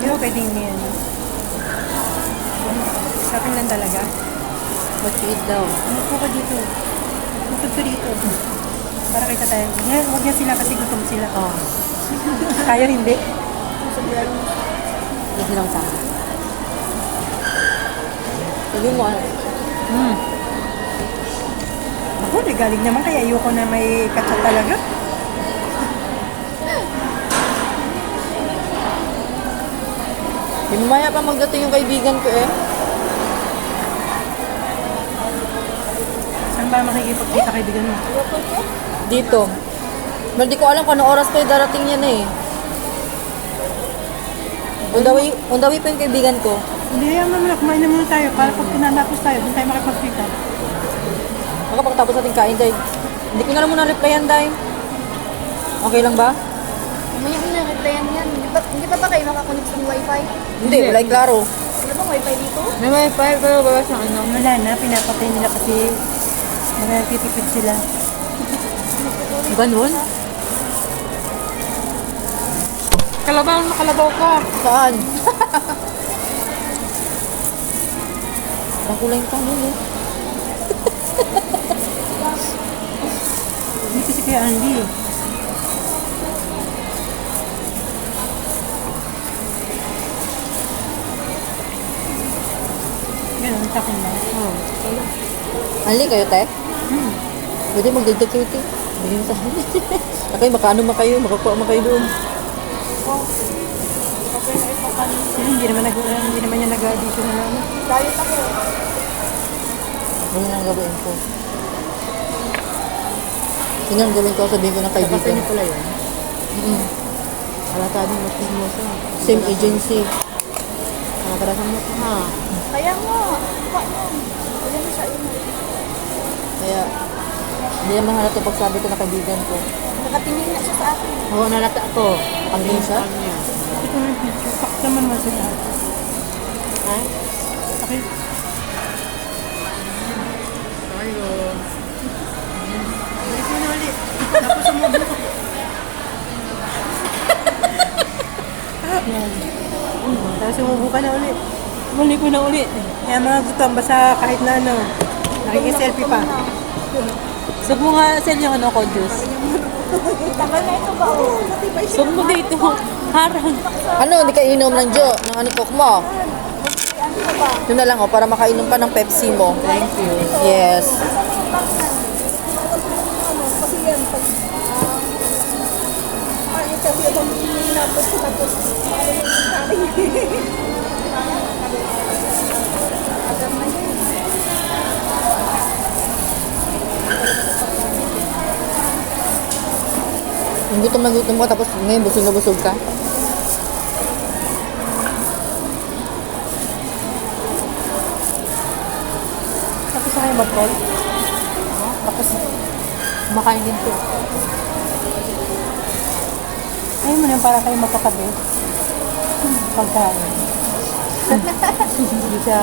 Di ba pwedeng may ano? Sa akin lang talaga. What you eat daw? Umupo ka dito. Bukod ka dito. Para kita tayo. Ngayon, huwag niya sila kasi gutom sila. Oh. Kaya hindi. Hindi silang sama. Sabi mo, ano? Hmm. Ako, galing naman kaya ayoko na may katsa talaga. Mamaya pa magdating yung kaibigan ko eh. Saan ba makikipagkita kaibigan mo? Dito. Well, di ko alam kung anong oras pa yung darating yan eh. The way pa yung kaibigan ko. Hindi, yan naman. Kumain na muna tayo. Para pag pinatapos tayo, doon tayo makipagkita. Makapagtapos natin kain, Day. Hindi ko na lang muna replyan, Day. Okay lang ba? Mamaya replyan yan. Hindi pa, hindi ba kayo nakakonect sa wifi? Hindi, wala yung klaro. Wala bang wifi dito? May wifi, pero bawas ng ano. Wala na, pinapatay nila kasi nagtitipid sila. Ganun? Kalabaw na kalabaw ka. Saan? Ang kulay yung kanin eh. Hindi kasi kaya Andy. Ganun, takin lang. Hmm. Ali kayo, te? Hmm. Pwede magdagdag kayo, te. Bigyan sa akin. Okay, makaano ma kayo, makakuha ma kayo doon. Kasi hindi naman nag hindi naman niya nag-audition na ano. Diet ako. Ganyan ang gawin ko. Ganyan ang gawin ko, sabihin ko ng kaibigan. Sa pala yun? Mm. Halata din mas mo sa Same agency. Nakakarasan mo ito, ha? Kaya nga. Kuha mo. Siya yun. Kaya, hindi naman halata pag sabi ko na kaibigan ko. Nakatingin na siya sa akin. Oo, nalata ko. Pangin siya? Ito na yung picture. Pak naman mo sila. Ha? Okay. Na ulit. Kaya mga gutom, basta kahit na ano, nakikiselfie pa. Sub mo nga sa inyo ano ko, Diyos. Tagal na ito ba? Sub mo dito. Harang. Ano, hindi ka inom ng Jo, ng ano coke mo? Ano? Yun na lang, oh, para makainom pa ng Pepsi mo. Thank you. Yes. Kasi yan, pag... Ah, yung tapos tapos. Gutom na gutom mo, tapos ngayon busog na busog ka. Tapos na kayo mag-call. Tapos, kumakain din ko. Ayaw mo na para kayo magkatabi. Pagkain. Hindi siya,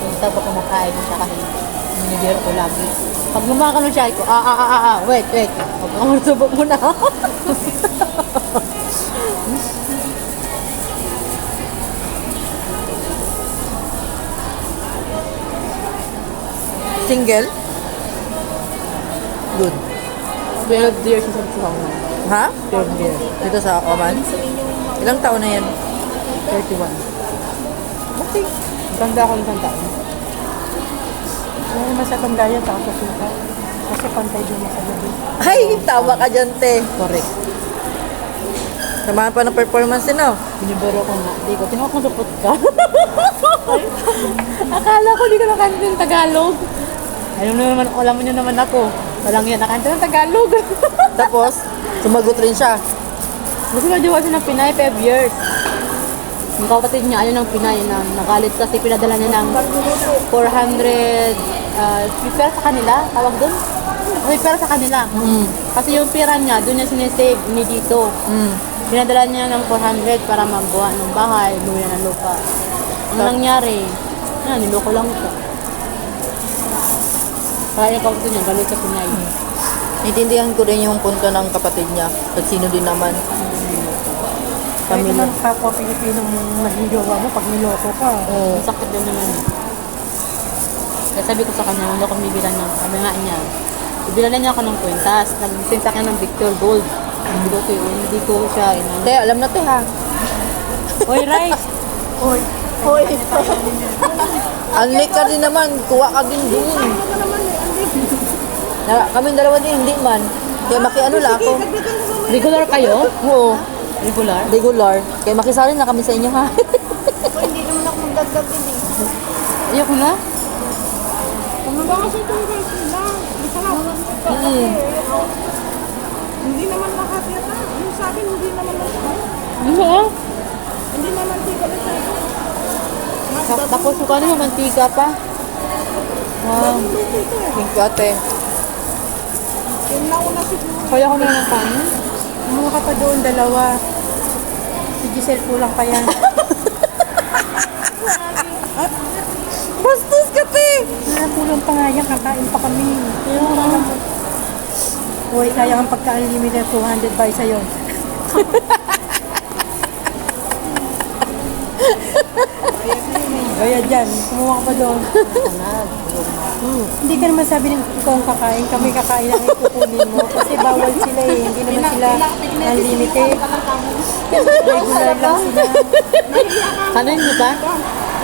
tinatawag pa kumakain siya kasi ninibiro ko lagi. Pag gumakano siya, ko, ah, ah, ah, ah, wait, wait. Pag sumasubok mo na. Single? Good. 12 years sa Pagkakas. Ha? 12 years. Dito sa Oman? Ilang taon na yan? 31. Okay. Ganda ako ng isang taon. Ayaw naman sa tandaya, tapos sa suka. Kasi pantay din mo sa gabi. Ay, tama ka dyan, te. Correct. Samahan pa ng performance din, oh. Binibiro ko nga. Di ko, tinawag ko support ka. Akala ko di ka nakanta ng Tagalog. Alam mo naman, alam mo nyo naman ako. Walang yan, nakanta ng Tagalog. Tapos, sumagot rin siya. Gusto na diwa siya ng Pinay, 5 years. Yung kapatid niya, ayaw ng Pinay na nagalit kasi pinadala niya ng 400 uh, pera sa kanila, tawag doon. Pera sa kanila. Mm. Kasi yung pera niya, doon niya sinesave ni dito. Mm. Pinadala niya ng 400 para magawa ng bahay, bumili ng lupa. Ang nangyari, yan, niloko lang siya. Kaya yung kapatid niya, galit sa Pinay. Naintindihan ko rin yung punto ng kapatid niya. At sino din naman. Kahit Pamilya. naman kapwa Pilipino mo maging jowa mo pag niloko ka. Oo. Ang sakit din naman. Kaya sabi ko sa kanya, hindi ako bibilan ng, sabi nga niya, ibilan niya ako ng kwintas. Nag-send sa akin ng Victor Gold. Hindi ko, hindi ko siya, inano. Te, alam na te ha. Oy, Rice! Hoy, Hoy, Unlike ka din naman, kuha ka din dun. Na, kami dalawa din, hindi man. Kaya makiano lang ako. Regular kayo? Oo, Regular? regular. Kaya makisali na kami sa inyo ha. Hindi naman ako magdagdag din eh. Ayoko na? Kumbaga kasi itong guys. Mm. Hindi naman yata. Yung sa akin, hindi naman. Ano ah? Hindi naman tiga na. Ta- Tapos yung ano mantika pa. Wow. Thank you ate. Yung nauna siguro. Kaya ko na ng kanin. kumuha ka pa doon dalawa. Si Giselle kulang pa yan. Bastos ka te! Wala kulang pa nga yan, kakain pa kami. Hoy, sayang ang pagka-unlimited 200 by sa'yo. Kaya dyan, kumuha ka pa doon. Hmm. Hindi ka naman sabi ng ikaw ang kakain, kami kakain ang ikukunin mo. Kasi bawal sila eh, hindi naman sila unlimited. Regular lang sila. Kanin niyo pa?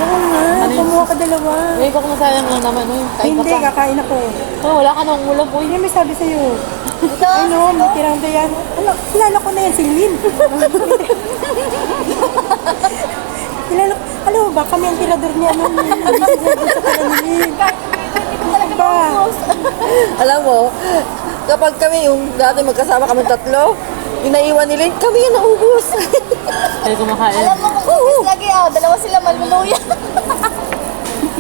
Oo nga, kumuha ka dalawa. Ay, baka masayang lang naman. Uy, kain ka Hindi, pa. kakain ako. Oh, wala ka nang ulam. Uy, Hindi may sabi sa'yo. Ay no, may tirang yan. Ano, kilala ko na yan, si Lynn. kilala ko, alam mo ba, kami ang tirador niya ano, doon sa pala ni Lynn. Ano ba? Alam mo, kapag kami yung dati magkasama kami tatlo, yung naiwan ni Lynn, kami yung naubos. kayo kumakain. Alam mo kung cookies lagi ah. Dalawa sila maluluya.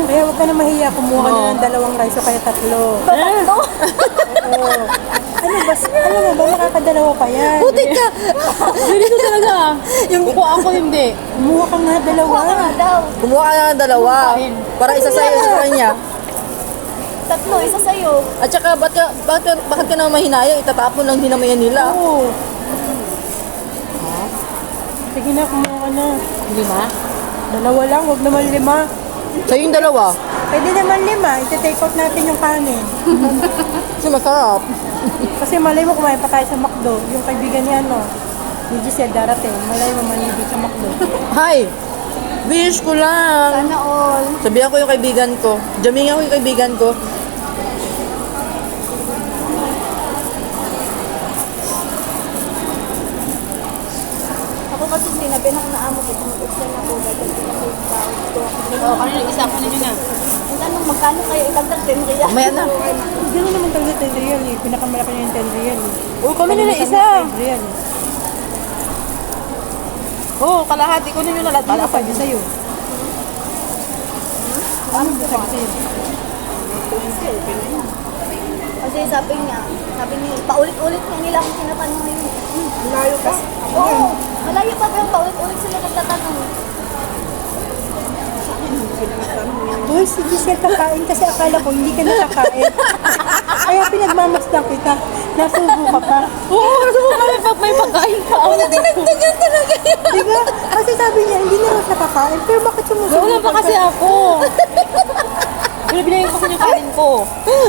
Kaya huwag ka na mahiya, kumuha ka na ng dalawang rice o kaya tatlo. Tatlo. Oo. Ano ba, ano mo ba, makakadalawa pa yan. Puti ka! Hindi ko talaga. ah. Yung Kuko ako hindi. Kumuha ka nga dalawa. Kuha ka nga daw. Kumuha ka na ng dalawa. Para isa sa'yo, isa sa kanya. Tatlo, isa sa'yo. At saka, ba't ka, bakit, ka- bakit ka naman mahinaya? Itatapon lang din naman yan nila. Oo. Sige na, kumuha ka na. Lima? Dalawa lang, huwag naman lima. Sa'yo yung dalawa. Pwede naman lima, iti-take out natin yung kanin. Kasi masarap. Kasi malay mo kumain pa tayo sa McDo. Yung kaibigan niya, no? Ni Giselle darating. Malay mo manibig sa McDo. Hi! Wish ko lang. Sana all. Sabihan ko yung kaibigan ko. Jamingan ko yung kaibigan ko. Ako kasi sinabi na naamo ko kung mag-extend ako. Dahil ako tao. Gusto ako. Oo, kanina isa. Kanina na. Ang tanong, magkano kayo itagdag 10 kaya? Mamaya na. Gano'n naman talaga 10 real eh. Pinakamalaki na yung 10 real eh. Oo, kami nila isa. 5 real. Oo, kalahati ko ninyo na lahat. Ano sabi sa'yo? Ano ba sabi sa'yo? Kasi sabi niya, sabi niya, paulit-ulit niya nila akong tinatanong ngayon. Malayo pa? Oo, malayo pa pero paulit-ulit sila nagtatanong. Boy, si Giselle kakain kasi akala ko hindi ka nakakain. Kaya pinagmamasdan kita. Nasubo ka pa. Oo, nasubukan kami pag may pagkain pa. Ako na Tinagdagan talaga yan. Di ba? Kasi sabi niya, hindi na raw siya kakain. Pero bakit sumusubo Wala pa kasi ako. Wala binigay ko kasi yung kanin ko.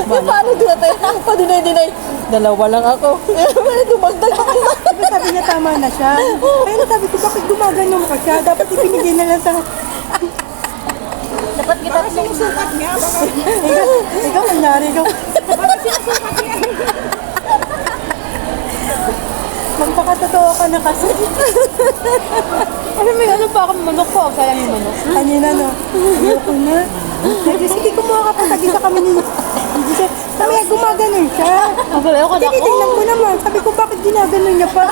Yung paano doon tayo? Padinay-dinay. Dalawa lang ako. Wala dumagdag pa ba sabi niya tama na siya? Kaya sabi ko, bakit gumagano mo ka siya? Dapat ibinigay na lang sa... Dapat kita sinusukat niya. Ikaw, ikaw, kunyari, ikaw. Magpakatotoo ka na kasi. Ano may ano pa ako manok ko? Sayang yung manok. Kanina, no? Ayoko na. Sabi, sige, kumuha ka pa. Tagisa kami ni... Hindi niya, gumaganon siya. Na ako. Tinitingnan ko naman. Sabi ko, bakit ginaganon niya pa?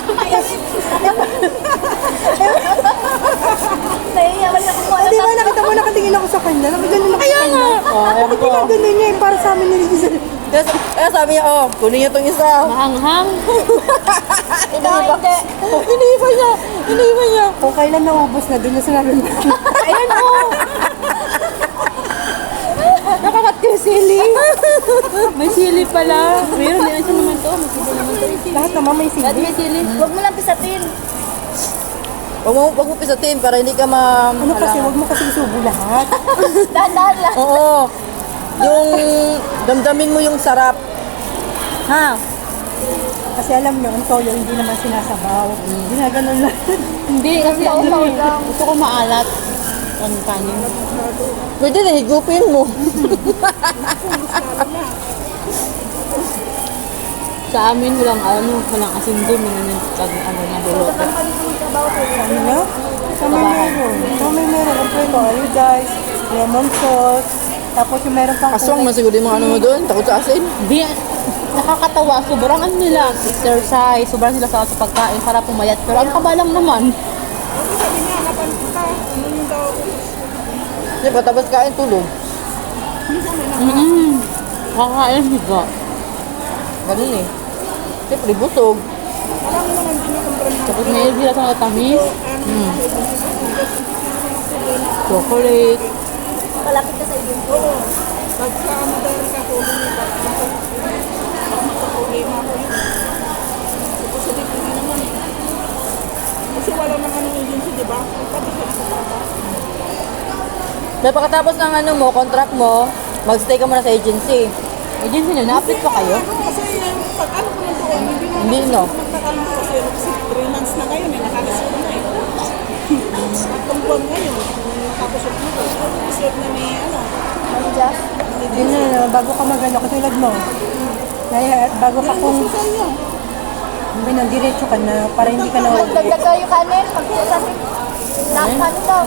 Nahiya ba niya kumuha Di ba, nakita mo, nakatingin ako sa kanya. Nakaganon ako sa kanya. Bakit ginaganon niya? eh, Para sa amin ni Giselle. Kaya, kaya sabi niya, oh, kunin niyo itong isa. Mahanghang. Hindi. Iniiwan niya. Iniiwan niya. Kung kailan naubos na, doon na sinabi mo. Ayan o. Nakakat ko sili. May sili pala. Meron din siya naman to. May sili naman to. Lahat naman may sili. may sili. Huwag mo lang pisatin. Huwag mo, huwag mo pisatin para hindi ka ma... Ano kasi, wag mo kasi isubo lahat. Dahan-dahan lang. Oo. Yung damdamin mo yung sarap. Ha? Kasi alam nyo, ang toyo hindi naman sinasabaw. Ginaganon lang. Hindi, kasi ano eh. Gusto ko maalat. Ang kanin. Pwede na, higupin mo. Sa amin, walang ano, walang asin doon. Mga yung pag ano na. Ano na? Sa may meron. Sa may meron. Ang prito, ano guys, lemon sauce. Tapos yung meron pang Aswang man siguro yung mga ano mo doon. Takot sa asin. Hindi, nakakatawa. Sobrang ano nila, exercise. Sobrang sila sa, sa pagkain para pumayat. Pero ang kaba lang naman. Di ba, tapos kain tulog. Mm-hmm. Kakain higa. Ganun eh. Siyempre, busog. Tapos may sila sa tamis. Mm. Chocolate. Palapit ka sa iyo. Dahil pagkatapos ng ano mo, contract mo, magstay ka muna sa agency. Agency nyo, na-update pa kayo? Kasi yung pag ano ko na doon, hindi na Hindi, no? magkakaroon ko kasi kasi 3 months na ngayon eh, nakareserve na eh. Tatlong buwan ngayon, tapos yung dito, reserve na ni ano, Ano dyan? Yun na, no, bago ka magano, katulad mo. Kaya, bago ka kung, sa inyo. hindi nang diretso ka na, para hindi ka na Magdagdag ka yung kanin. Pag pisatin. Nakakano daw.